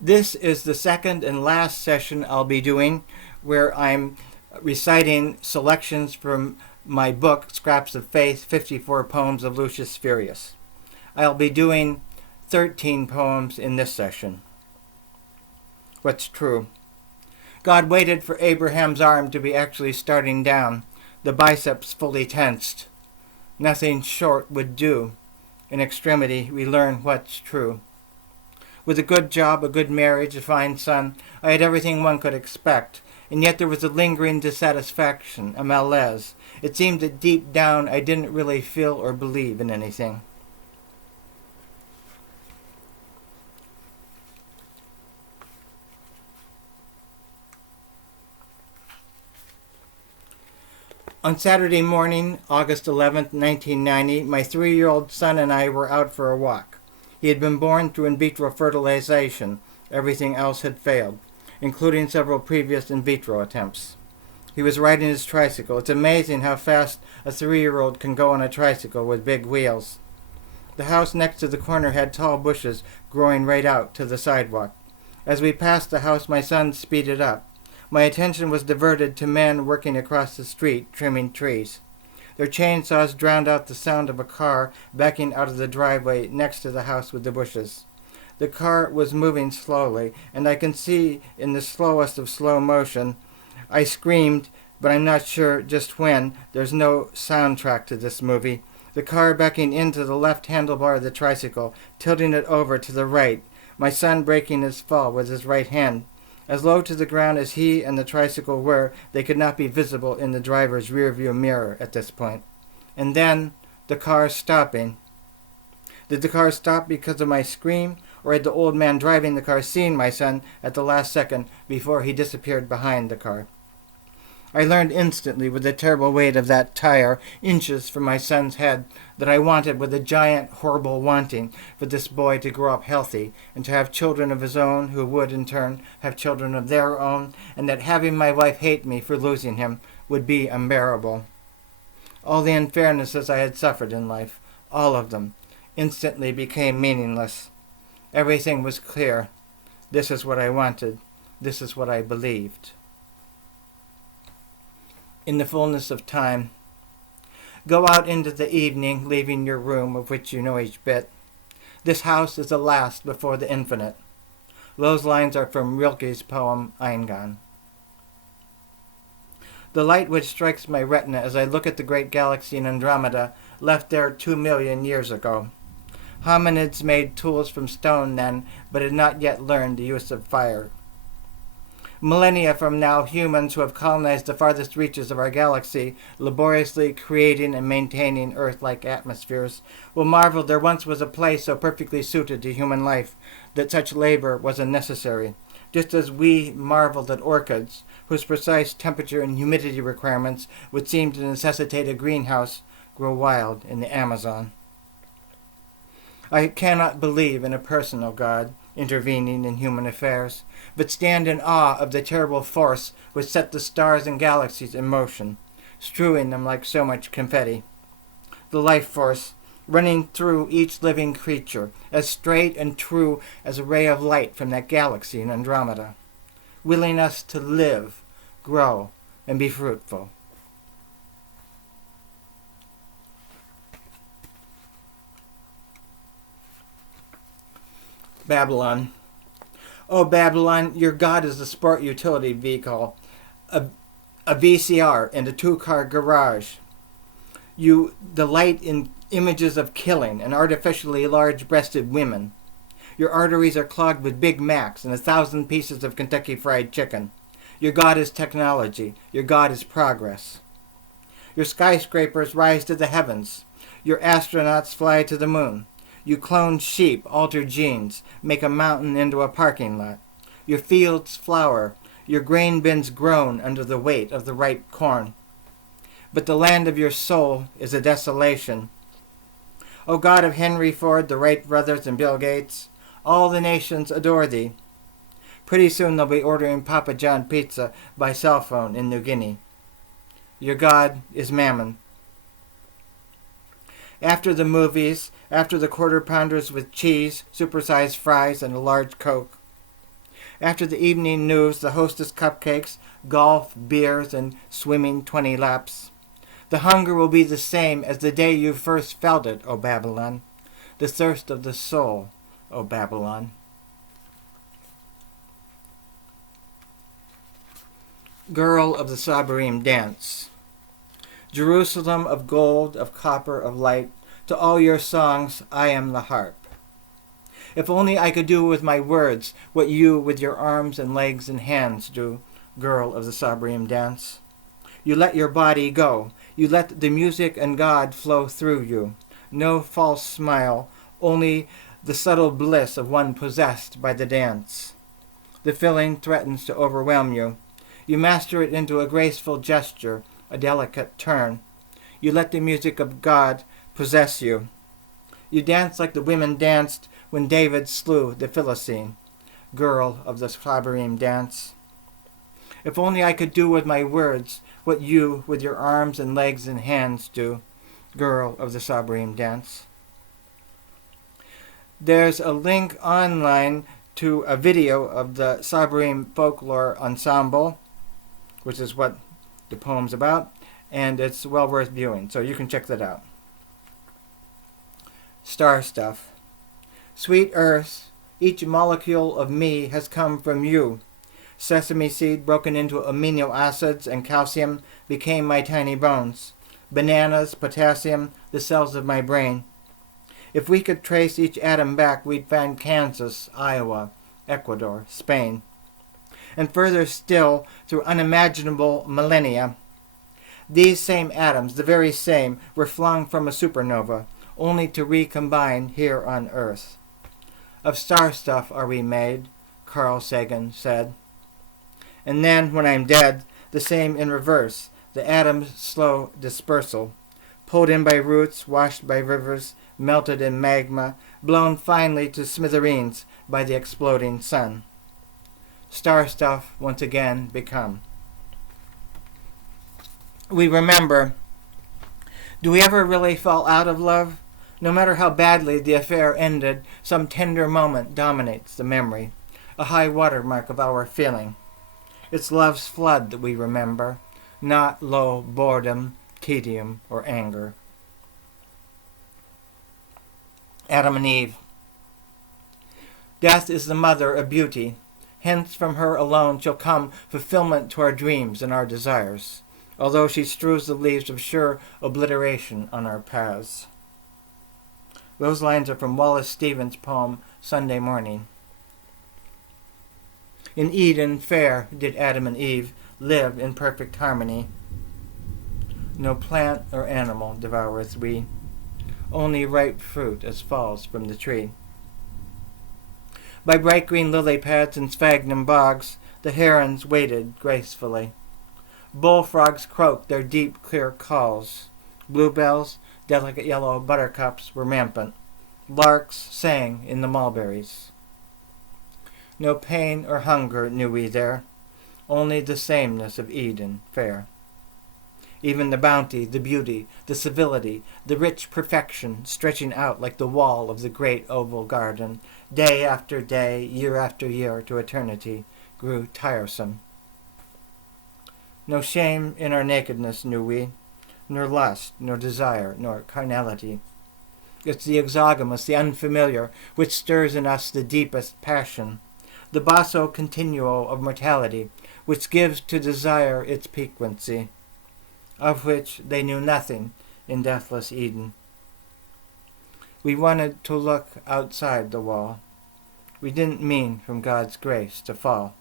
This is the second and last session I'll be doing where I'm reciting selections from my book, Scraps of Faith, 54 Poems of Lucius. I'll be doing 13 poems in this session. What's true? God waited for Abraham's arm to be actually starting down, the biceps fully tensed. Nothing short would do. In extremity, we learn what's true. With a good job, a good marriage, a fine son, I had everything one could expect, and yet there was a lingering dissatisfaction, a malaise. It seemed that deep down I didn't really feel or believe in anything. On Saturday morning, August 11th, 1990, my 3-year-old son and I were out for a walk. He had been born through in vitro fertilization. Everything else had failed, including several previous in vitro attempts. He was riding his tricycle. It's amazing how fast a 3-year-old can go on a tricycle with big wheels. The house next to the corner had tall bushes growing right out to the sidewalk. As we passed the house, my son speeded up. My attention was diverted to men working across the street, trimming trees. Their chainsaws drowned out the sound of a car backing out of the driveway next to the house with the bushes. The car was moving slowly, and I can see in the slowest of slow motion. I screamed, but I'm not sure just when. There's no soundtrack to this movie. The car backing into the left handlebar of the tricycle, tilting it over to the right, my son breaking his fall with his right hand. As low to the ground as he and the tricycle were, they could not be visible in the driver's rearview mirror at this point. And then, the car stopping. Did the car stop because of my scream, or had the old man driving the car seen my son at the last second before he disappeared behind the car? I learned instantly, with the terrible weight of that tire inches from my son's head, that I wanted, with a giant, horrible wanting, for this boy to grow up healthy and to have children of his own who would, in turn, have children of their own, and that having my wife hate me for losing him would be unbearable. All the unfairnesses I had suffered in life, all of them, instantly became meaningless. Everything was clear. This is what I wanted. This is what I believed. In the fullness of time, go out into the evening, leaving your room, of which you know each bit. This house is the last before the infinite. Those lines are from Rilke's poem Eingang. The light which strikes my retina as I look at the great galaxy in Andromeda left there 2 million years ago. Hominids made tools from stone then, but had not yet learned the use of fire. Millennia from now, humans who have colonized the farthest reaches of our galaxy, laboriously creating and maintaining Earth-like atmospheres, will marvel there once was a place so perfectly suited to human life that such labor was unnecessary, just as we marveled at orchids, whose precise temperature and humidity requirements would seem to necessitate a greenhouse, grow wild in the Amazon. I cannot believe in a personal God intervening in human affairs, but stand in awe of the terrible force which set the stars and galaxies in motion, strewing them like so much confetti. The life force running through each living creature, as straight and true as a ray of light from that galaxy in Andromeda, willing us to live, grow, and be fruitful. Babylon. Oh, Babylon, your God is a sport utility vehicle, a VCR, and a 2-car garage. You delight in images of killing and artificially large-breasted women. Your arteries are clogged with Big Macs and 1,000 pieces of Kentucky Fried Chicken. Your God is technology. Your God is progress. Your skyscrapers rise to the heavens. Your astronauts fly to the moon. You clone sheep, alter genes, make a mountain into a parking lot. Your fields flower. Your grain bins groan under the weight of the ripe corn. But the land of your soul is a desolation. O God of Henry Ford, the Wright brothers, and Bill Gates, all the nations adore thee. Pretty soon they'll be ordering Papa John pizza by cell phone in New Guinea. Your God is Mammon. After the movies, after the quarter pounders with cheese, supersized fries, and a large Coke, After the evening news, the hostess cupcakes, golf, beers, and swimming 20 laps. The hunger will be the same as the day you first felt it, O Babylon. The thirst of the soul, O Babylon. Girl of the Sabarim dance. Jerusalem of gold, of copper, of light, to all your songs I am the harp. If only I could do with my words what you with your arms and legs and hands do, girl of the Sabarim dance. You let your body go. You let the music and God flow through you. No false smile, only the subtle bliss of one possessed by the dance. The feeling threatens to overwhelm you. You master it into a graceful gesture, a delicate turn. You let the music of God possess you. You dance like the women danced when David slew the Philistine. Girl of the Sabarim dance. If only I could do with my words what you with your arms and legs and hands do, girl of the Sabarim dance. There's a link online to a video of the Sabarim Folklore Ensemble, which is what the poem's about, and it's well worth viewing, so you can check that out. Star Stuff. Sweet earth, each molecule of me has come from you. Sesame seed broken into amino acids and calcium became my tiny bones. Bananas, potassium, the cells of my brain. If we could trace each atom back, we'd find Kansas, Iowa, Ecuador, Spain. And further still, through unimaginable millennia, these same atoms, the very same, were flung from a supernova, only to recombine here on Earth. Of star stuff are we made, Carl Sagan said. And then, when I'm dead, the same in reverse, the atom's slow dispersal, pulled in by roots, washed by rivers, melted in magma, blown finally to smithereens by the exploding sun. Star stuff once again become. We remember, do we ever really fall out of love? No matter how badly the affair ended, some tender moment dominates the memory, a high watermark of our feeling. It's love's flood that we remember, not low boredom, tedium, or anger. Adam and Eve. Death is the mother of beauty. Hence from her alone shall come fulfillment to our dreams and our desires, although she strews the leaves of sure obliteration on our paths. Those lines are from Wallace Stevens' poem, Sunday Morning. In Eden fair did Adam and Eve live in perfect harmony. No plant or animal devoureth we, only ripe fruit as falls from the tree. By bright green lily pads and sphagnum bogs, the herons waded gracefully. Bullfrogs croaked their deep, clear calls. Bluebells, delicate yellow buttercups were rampant. Larks sang in the mulberries. No pain or hunger knew we there, only the sameness of Eden fair. Even the bounty, the beauty, the civility, the rich perfection stretching out like the wall of the great oval garden, day after day, year after year to eternity, grew tiresome. No shame in our nakedness knew we, nor lust, nor desire, nor carnality. It's the exogamous, the unfamiliar, which stirs in us the deepest passion, the basso continuo of mortality, which gives to desire its piquancy, of which they knew nothing in deathless Eden. We wanted to look outside the wall. We didn't mean from God's grace to fall.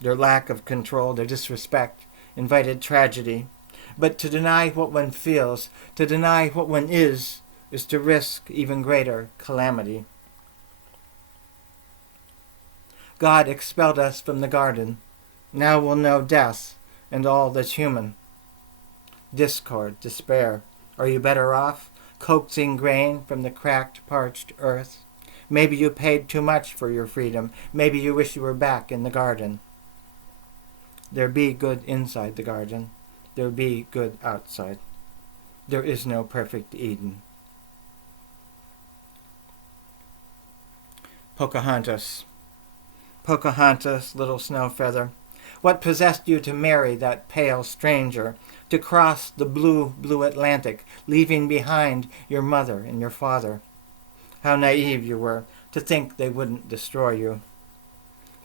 Their lack of control, their disrespect, invited tragedy. But to deny what one feels, to deny what one is to risk even greater calamity. God expelled us from the garden. Now we'll know death and all that's human. Discord, despair. Are you better off, coaxing grain from the cracked, parched earth? Maybe you paid too much for your freedom. Maybe you wish you were back in the garden. There be good inside the garden. There be good outside. There is no perfect Eden. Pocahontas. Pocahontas, little snow feather, what possessed you to marry that pale stranger, to cross the blue, blue Atlantic, leaving behind your mother and your father? How naive you were to think they wouldn't destroy you.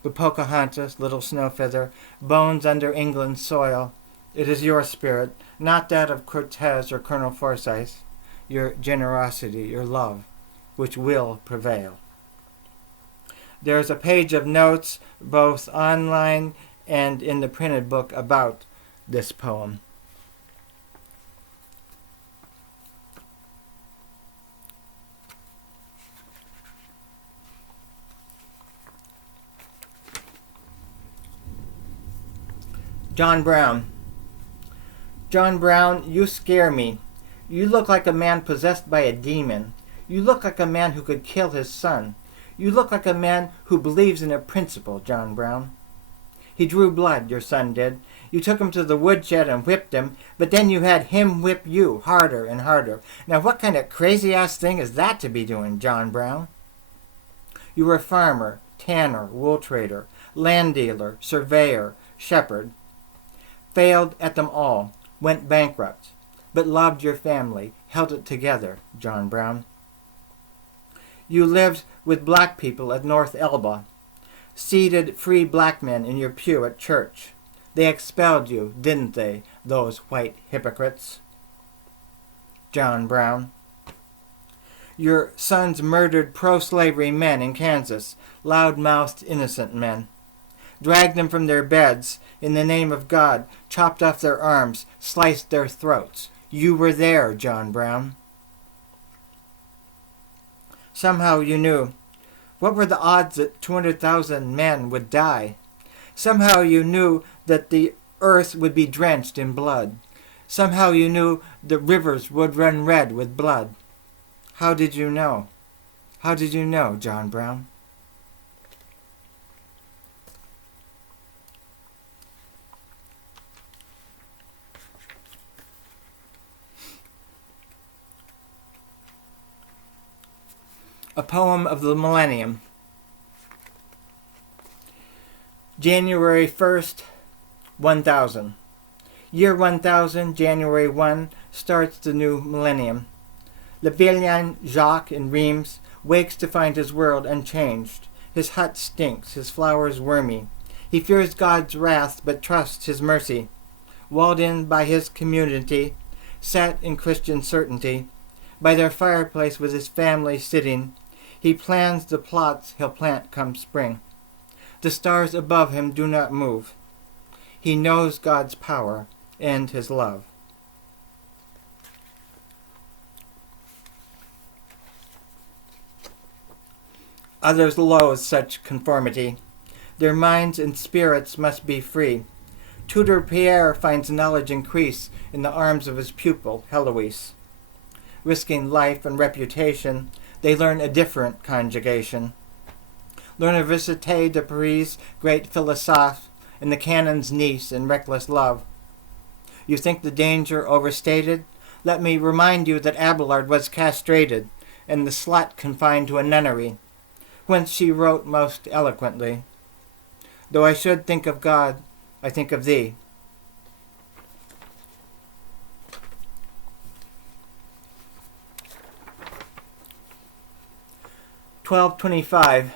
But Pocahontas, little snow feather, bones under England's soil, it is your spirit, not that of Cortez or Colonel Forsyth, your generosity, your love, which will prevail. There is a page of notes, both online and in the printed book, about this poem. John Brown. John Brown, you scare me. You look like a man possessed by a demon. You look like a man who could kill his son. You look like a man who believes in a principle, John Brown. He drew blood, your son did. You took him to the woodshed and whipped him, but then you had him whip you harder and harder. Now what kind of crazy-ass thing is that to be doing, John Brown? You were a farmer, tanner, wool trader, land dealer, surveyor, shepherd. Failed at them all, went bankrupt, but loved your family, held it together, John Brown. You lived with black people at North Elba, seated free black men in your pew at church. They expelled you, didn't they, those white hypocrites? John Brown. Your sons murdered pro-slavery men in Kansas, loud-mouthed innocent men. Dragged them from their beds in the name of God, chopped off their arms, sliced their throats. You were there, John Brown. Somehow you knew. What were the odds that 200,000 men would die? Somehow you knew that the earth would be drenched in blood. Somehow you knew the rivers would run red with blood. How did you know? How did you know, John Brown? A poem of the millennium. January 1st, 1000. Year 1000, January 1, starts the new millennium. Le Vilain Jacques in Reims wakes to find his world unchanged. His hut stinks, his flowers wormy. He fears God's wrath, but trusts his mercy. Walled in by his community, set in Christian certainty, by their fireplace with his family sitting, he plans the plots he'll plant come spring. The stars above him do not move. He knows God's power and his love. Others loathe such conformity. Their minds and spirits must be free. Tutor Pierre finds knowledge increase in the arms of his pupil, Heloise. Risking life and reputation, they learn a different conjugation. L'Université de Paris' great philosophe, and the canon's niece in reckless love. You think the danger overstated? Let me remind you that Abelard was castrated, and the slut confined to a nunnery, whence she wrote most eloquently. Though I should think of God, I think of thee. $12.25.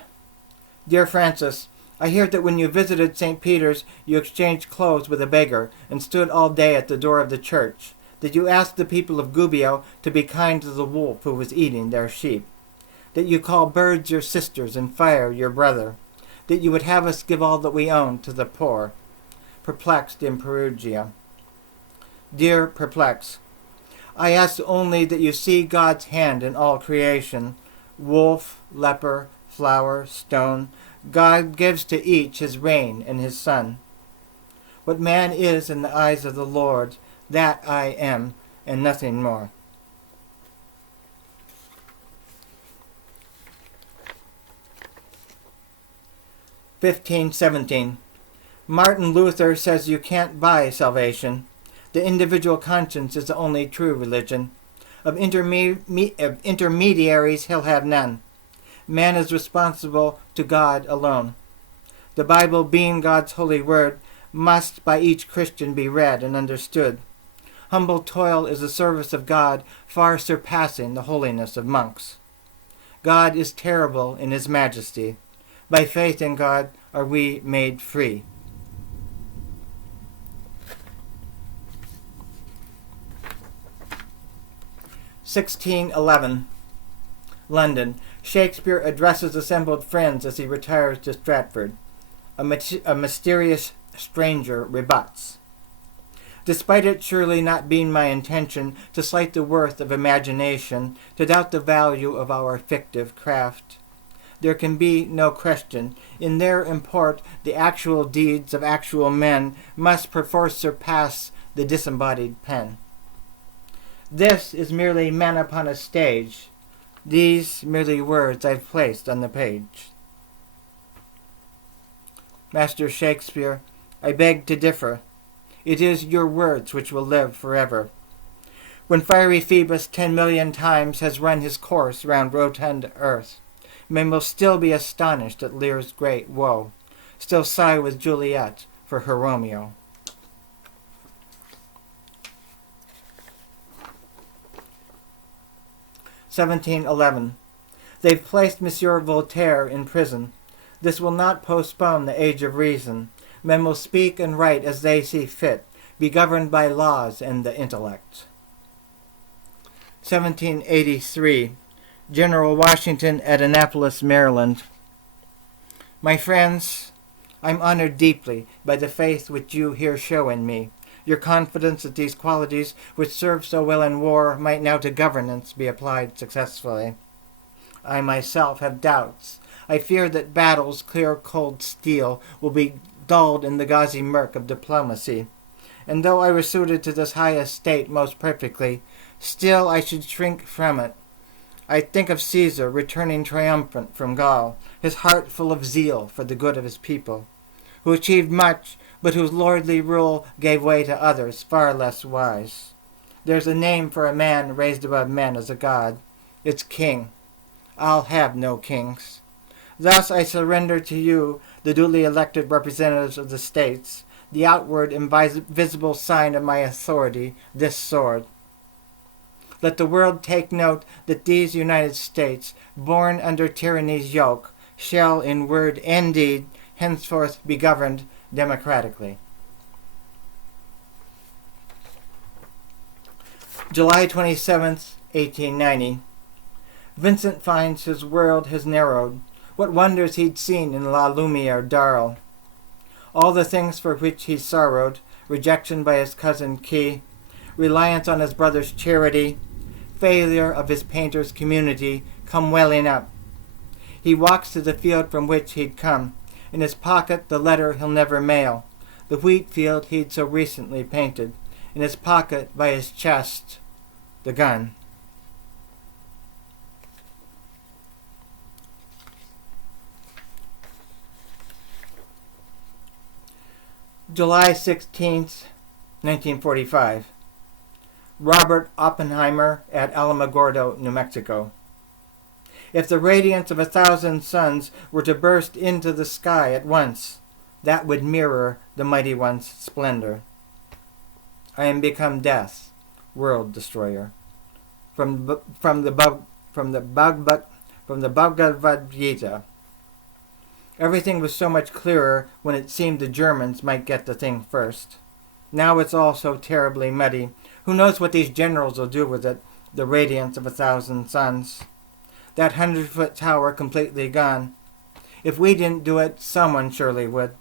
Dear Francis, I hear that when you visited St. Peter's, you exchanged clothes with a beggar and stood all day at the door of the church, that you asked the people of Gubbio to be kind to the wolf who was eating their sheep, that you call birds your sisters and fire your brother, that you would have us give all that we own to the poor. Perplexed in Perugia. Dear Perplex, I ask only that you see God's hand in all creation, wolf, leper, flower, stone. God gives to each his rain and his sun. What man is in the eyes of the Lord, that I am, and nothing more. $15.17. Martin Luther says you can't buy salvation. The individual conscience is the only true religion. Of intermediaries he'll have none. Man is responsible to God alone. The Bible, being God's holy word, must by each Christian be read and understood. Humble toil is a service of God far surpassing the holiness of monks. God is terrible in his majesty. By faith in God are we made free. (1611) London. Shakespeare addresses assembled friends as he retires to Stratford. A mysterious stranger rebuts. Despite it surely not being my intention to slight the worth of imagination, to doubt the value of our fictive craft, there can be no question. In their import, the actual deeds of actual men must perforce surpass the disembodied pen. This is merely men upon a stage. These merely words I've placed on the page. Master Shakespeare, I beg to differ. It is your words which will live forever. When fiery Phoebus 10 million times has run his course round rotund earth, men will still be astonished at Lear's great woe, still sigh with Juliet for her Romeo. (1711) They've placed Monsieur Voltaire in prison. This will not postpone the age of reason. Men will speak and write as they see fit, be governed by laws and the intellect. 1783. General Washington at Annapolis, Maryland. My friends, I'm honored deeply by the faith which you here show in me. Your confidence that these qualities which serve so well in war might now to governance be applied successfully. I myself have doubts. I fear that battle's clear cold steel will be dulled in the gauzy murk of diplomacy. And though I was suited to this high estate most perfectly, still I should shrink from it. I think of Caesar returning triumphant from Gaul, his heart full of zeal for the good of his people, who achieved much, but whose lordly rule gave way to others far less wise. There's a name for a man raised above men as a god. It's king. I'll have no kings. Thus I surrender to you, the duly elected representatives of the states, the outward and visible sign of my authority, this sword. Let the world take note that these United States, born under tyranny's yoke, shall in word and deed henceforth be governed democratically. July 27th, 1890. Vincent finds his world has narrowed. What wonders he'd seen in La Lumiere d'Arles. All the things for which he sorrowed, rejection by his cousin Key, reliance on his brother's charity, failure of his painter's community, come welling up. He walks to the field from which he'd come. In his pocket the letter he'll never mail, the wheat field he'd so recently painted. In his pocket, by his chest, the gun. July 16th, 1945. Robert Oppenheimer at Alamogordo, New Mexico. If the radiance of 1,000 suns were to burst into the sky at once, that would mirror the mighty one's splendor. I am become death, world destroyer. From the Bhagavad Gita. Everything was so much clearer when it seemed the Germans might get the thing first. Now it's all so terribly muddy. Who knows what these generals will do with it, the radiance of 1,000 suns. That 100-foot tower completely gone. If we didn't do it, someone surely would.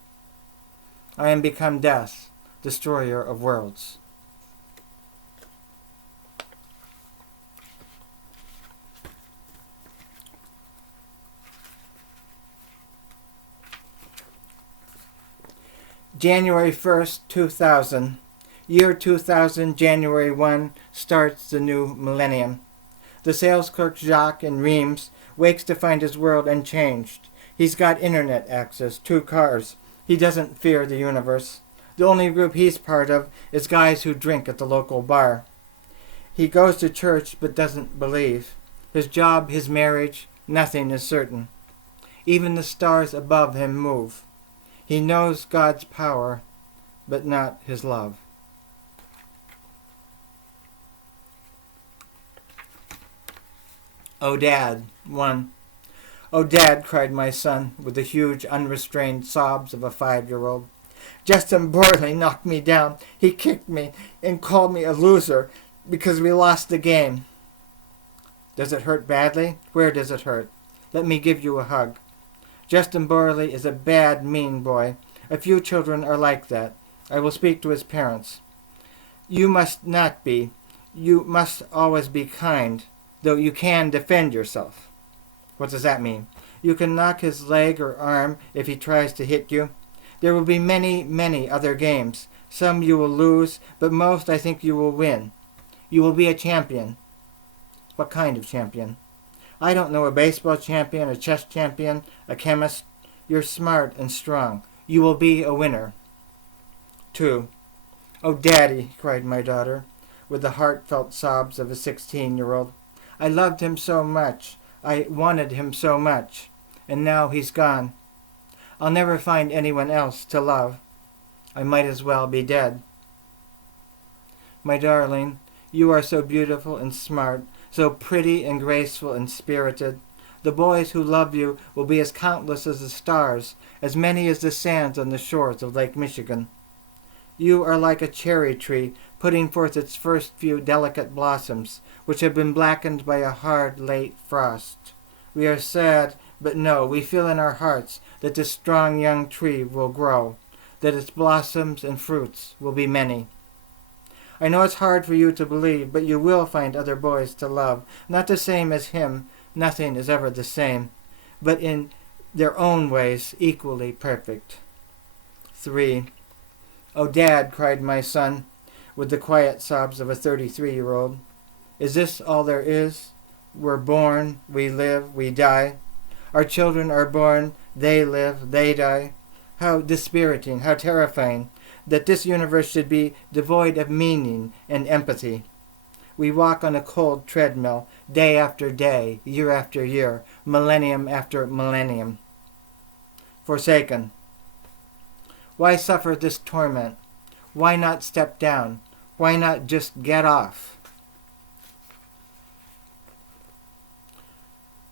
I am become death, destroyer of worlds. January 1st, 2000. Year 2000, January 1, starts the new millennium. The sales clerk Jacques in Reims wakes to find his world unchanged. He's got internet access, 2 cars. He doesn't fear the universe. The only group he's part of is guys who drink at the local bar. He goes to church but doesn't believe. His job, his marriage, nothing is certain. Even the stars above him move. He knows God's power, but not his love. Oh, Dad. 1. Oh, Dad, cried my son, with the huge, unrestrained sobs of a 5-year-old. Justin Borley knocked me down. He kicked me and called me a loser because we lost the game. Does it hurt badly? Where does it hurt? Let me give you a hug. Justin Borley is a bad, mean boy. A few children are like that. I will speak to his parents. You must not be. You must always be kind, though you can defend yourself. What does that mean? You can knock his leg or arm if he tries to hit you. There will be many, many other games. Some you will lose, but most I think you will win. You will be a champion. What kind of champion? I don't know, a baseball champion, a chess champion, a chemist. You're smart and strong. You will be a winner. 2. Oh, Daddy, cried my daughter, with the heartfelt sobs of a 16-year-old. I loved him so much. I wanted him so much. And now he's gone. I'll never find anyone else to love. I might as well be dead. My darling, you are so beautiful and smart, so pretty and graceful and spirited. The boys who love you will be as countless as the stars, as many as the sands on the shores of Lake Michigan. You are like a cherry tree putting forth its first few delicate blossoms, which have been blackened by a hard, late frost. We are sad, but no, we feel in our hearts that this strong young tree will grow, that its blossoms and fruits will be many. I know it's hard for you to believe, but you will find other boys to love, not the same as him, nothing is ever the same, but in their own ways equally perfect. 3. Oh, Dad, cried my son, with the quiet sobs of a 33-year-old. Is this all there is? We're born, we live, we die. Our children are born, they live, they die. How dispiriting, how terrifying, that this universe should be devoid of meaning and empathy. We walk on a cold treadmill, day after day, year after year, millennium after millennium. Forsaken. Why suffer this torment? Why not step down? Why not just get off?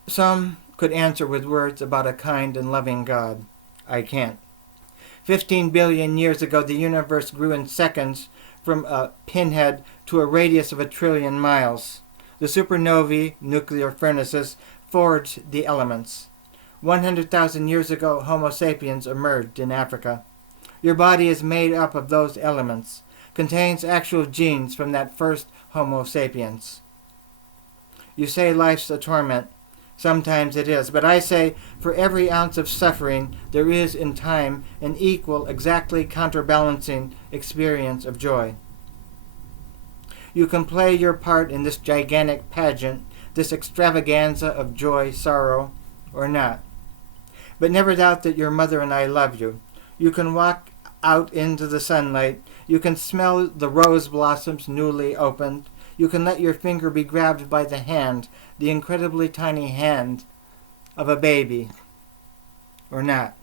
Some could answer with words about a kind and loving God. I can't. 15 billion years ago, the universe grew in seconds from a pinhead to a radius of 1 trillion miles. The supernovae, nuclear furnaces, forged the elements. 100,000 years ago, Homo sapiens emerged in Africa. Your body is made up of those elements, contains actual genes from that first Homo sapiens. You say life's a torment. Sometimes it is, but I say for every ounce of suffering there is in time an equal, exactly counterbalancing experience of joy. You can play your part in this gigantic pageant, this extravaganza of joy, sorrow, or not. But never doubt that your mother and I love you. You can walk out into the sunlight. You can smell the rose blossoms newly opened. You can let your finger be grabbed by the hand, the incredibly tiny hand of a baby, or not.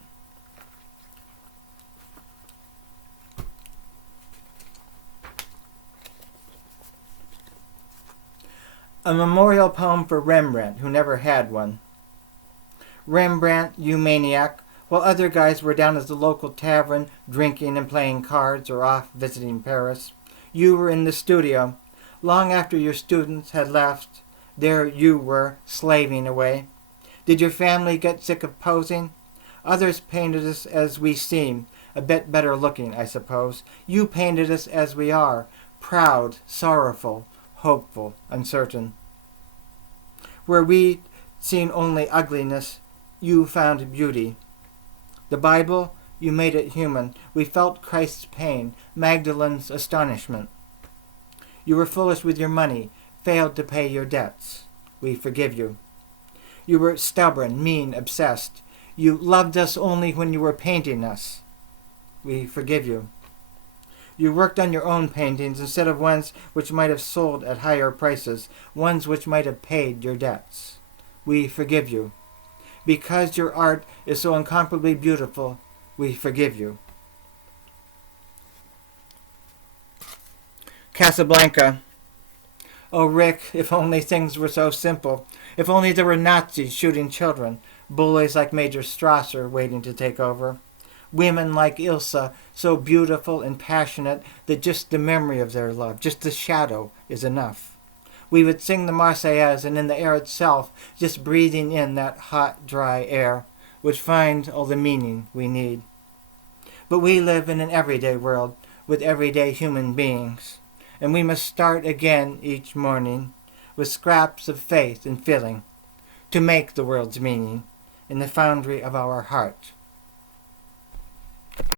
A memorial poem for Rembrandt, who never had one. Rembrandt, you maniac, while other guys were down at the local tavern drinking and playing cards or off visiting Paris, you were in the studio. Long after your students had left, there you were, slaving away. Did your family get sick of posing? Others painted us as we seem, a bit better looking, I suppose. You painted us as we are, proud, sorrowful, hopeful, uncertain. Where we'd seen only ugliness, you found beauty. The Bible, you made it human. We felt Christ's pain, Magdalene's astonishment. You were foolish with your money, failed to pay your debts. We forgive you. You were stubborn, mean, obsessed. You loved us only when you were painting us. We forgive you. You worked on your own paintings instead of ones which might have sold at higher prices, ones which might have paid your debts. We forgive you. Because your art is so incomparably beautiful, We forgive you. Casablanca. Oh, Rick, if only things were so simple. If only there were Nazis shooting children, bullies like Major Strasser waiting to take over. Women like Ilsa, so beautiful and passionate that just the memory of their love, just the shadow, is enough. We would sing the Marseillaise, and in the air itself, just breathing in that hot, dry air, would find all the meaning we need. But we live in an everyday world with everyday human beings, and we must start again each morning with scraps of faith and feeling to make the world's meaning in the foundry of our heart.